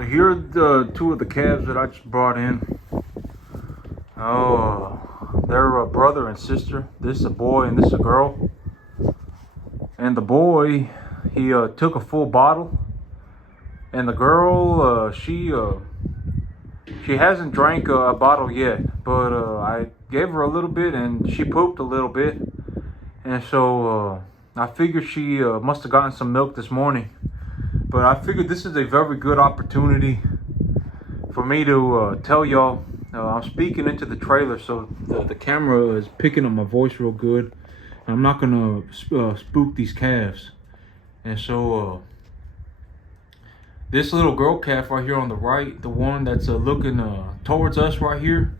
So here are the two of the calves that I just brought in. Oh, they're a brother and sister. This is a boy and this is a girl. And the boy, he took a full bottle. And the girl, she hasn't drank a bottle yet. But I gave her a little bit and she pooped a little bit. And so I figured she must have gotten some milk this morning. But I figured this is a very good opportunity for me to tell y'all. I'm speaking into the trailer, so the camera is picking up my voice real good. And I'm not going to spook these calves. And so this little girl calf right here on the right, the one that's looking towards us right here,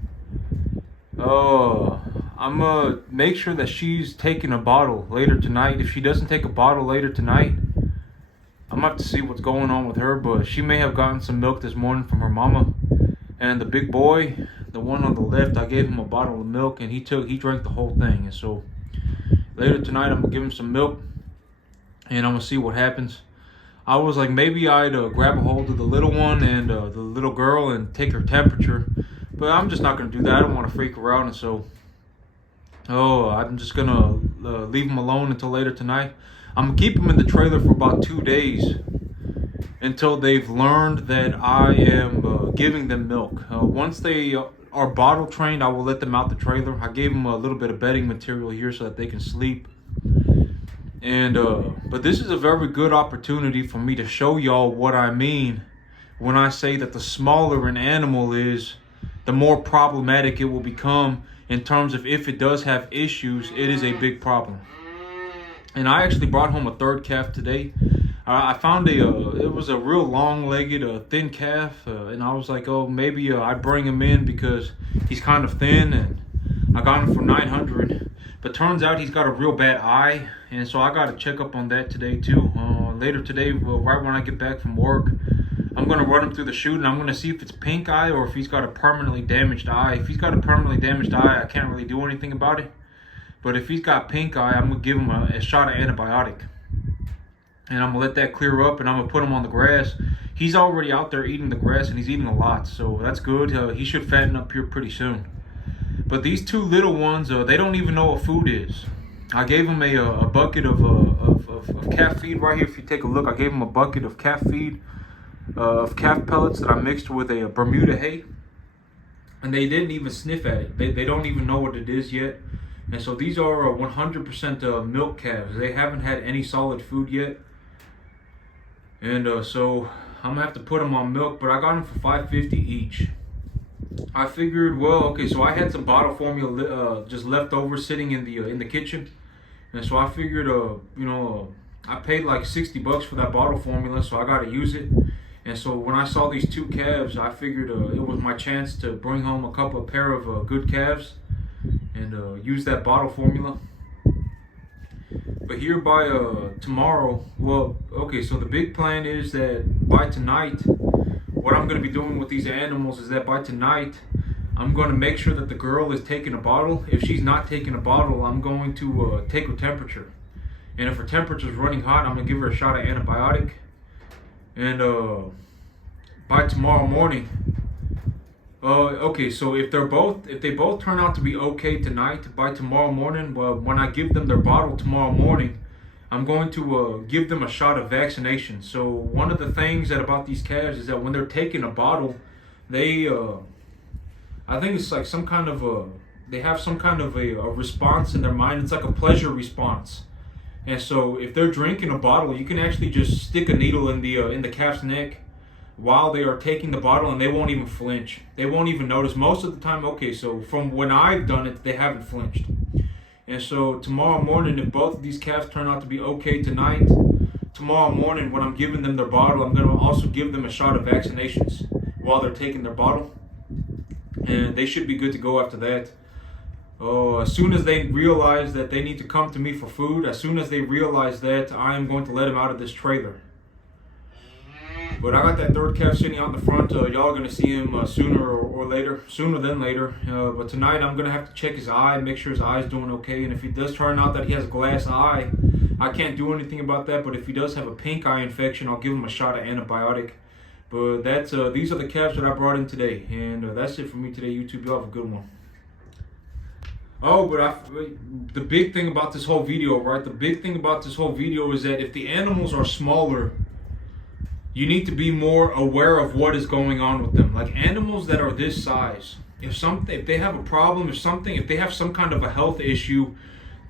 I'm going to make sure that she's taking a bottle later tonight. If she doesn't take a bottle later tonight, I'm going to have to see what's going on with her, but she may have gotten some milk this morning from her mama. And the big boy, the one on the left, I gave him a bottle of milk and he drank the whole thing. And so later tonight, I'm going to give him some milk and I'm going to see what happens. I was like, maybe I'd grab a hold of the little one and the little girl and take her temperature. But I'm just not going to do that. I don't want to freak her out. And so, I'm just going to leave them alone until later tonight. I'm going to keep them in the trailer for about 2 days until they've learned that I am giving them milk. Once they are bottle trained, I will let them out the trailer. I gave them a little bit of bedding material here so that they can sleep. And but this is a very good opportunity for me to show y'all what I mean when I say that the smaller an animal is, the more problematic it will become in terms of if it does have issues, it is a big problem. And I actually brought home a third calf today. I found it was a real long-legged, thin calf, and I was like, oh, maybe I'd bring him in because he's kind of thin, and I got him for $900. But turns out he's got a real bad eye, and so I got to check up on that today too. Later today, right when I get back from work, I'm going to run him through the chute, and I'm going to see if it's pink eye or if he's got a permanently damaged eye. If he's got a permanently damaged eye, I can't really do anything about it. But if he's got pink eye, I'm going to give him a shot of antibiotic. And I'm going to let that clear up, and I'm going to put him on the grass. He's already out there eating the grass, and he's eating a lot, so that's good. He should fatten up here pretty soon. But these two little ones, they don't even know what food is. I gave them a bucket of calf feed right here. If you take a look, I gave them a bucket of calf feed, of calf pellets that I mixed with a Bermuda hay. And they didn't even sniff at it. They don't even know what it is yet. And so these are 100% milk calves. They haven't had any solid food yet. And so I'm gonna have to put them on milk, but I got them for $5.50 each. I figured, well, okay, so I had some bottle formula just left over sitting in the kitchen, and so I figured, I paid like $60 for that bottle formula, so I got to use it. And so when I saw these two calves, I figured it was my chance to bring home a pair of good calves and use that bottle formula. But here by tomorrow, well, okay, so the big plan is that by tonight, what I'm going to be doing with these animals is that by tonight, I'm going to make sure that the girl is taking a bottle. If she's not taking a bottle, I'm going to take her temperature. And if her temperature is running hot, I'm going to give her a shot of antibiotic. And by tomorrow morning, okay, so if they both turn out to be okay tonight, by tomorrow morning, well, when I give them their bottle tomorrow morning, I'm going to give them a shot of vaccination. So one of the things about these calves is that when they're taking a bottle, they, I think it's like some kind of they have some kind of a response in their mind. It's like a pleasure response. And so if they're drinking a bottle, you can actually just stick a needle in the calf's neck while they are taking the bottle, and they won't even flinch. They won't even notice. Most of the time, okay, so from when I've done it, they haven't flinched. And so tomorrow morning, if both of these calves turn out to be okay tonight, tomorrow morning when I'm giving them their bottle, I'm going to also give them a shot of vaccinations while they're taking their bottle. And they should be good to go after that. As soon as they realize that they need to come to me for food, as soon as they realize that, I am going to let them out of this trailer. But I got that third calf sitting out in the front. Y'all are going to see him sooner than later. But tonight I'm going to have to check his eye, make sure his eye's doing okay. And if it does turn out that he has a glass eye, I can't do anything about that. But if he does have a pink eye infection, I'll give him a shot of antibiotic. But that's these are the calves that I brought in today, and that's it for me today, YouTube. Y'all have a good one. Oh, but the big thing about this whole video, right? The big thing about this whole video is that if the animals are smaller, you need to be more aware of what is going on with them. Like animals that are this size, if they have a problem, if they have some kind of a health issue,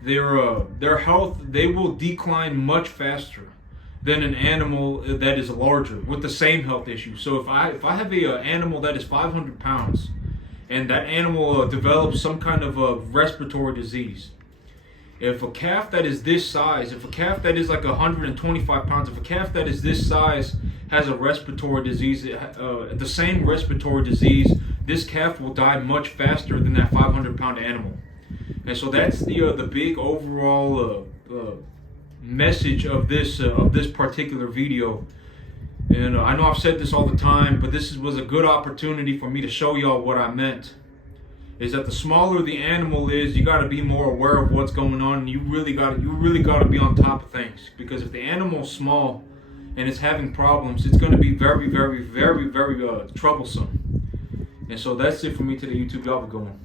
their health, they will decline much faster than an animal that is larger with the same health issue. So if I have a animal that is 500 pounds and that animal develops some kind of a respiratory disease, if a calf that is this size, if a calf that is like 125 pounds, if a calf that is this size has a respiratory disease, the same respiratory disease, this calf will die much faster than that 500-pound animal. And so that's the big overall message of this particular video. And I know I've said this all the time, but this was a good opportunity for me to show y'all what I meant. Is that the smaller the animal is, you got to be more aware of what's going on. You really got to be on top of things, because if the animal's small and it's having problems, it's going to be very, very, very, very troublesome. And so that's it for me today, YouTube. Y'all have a good one.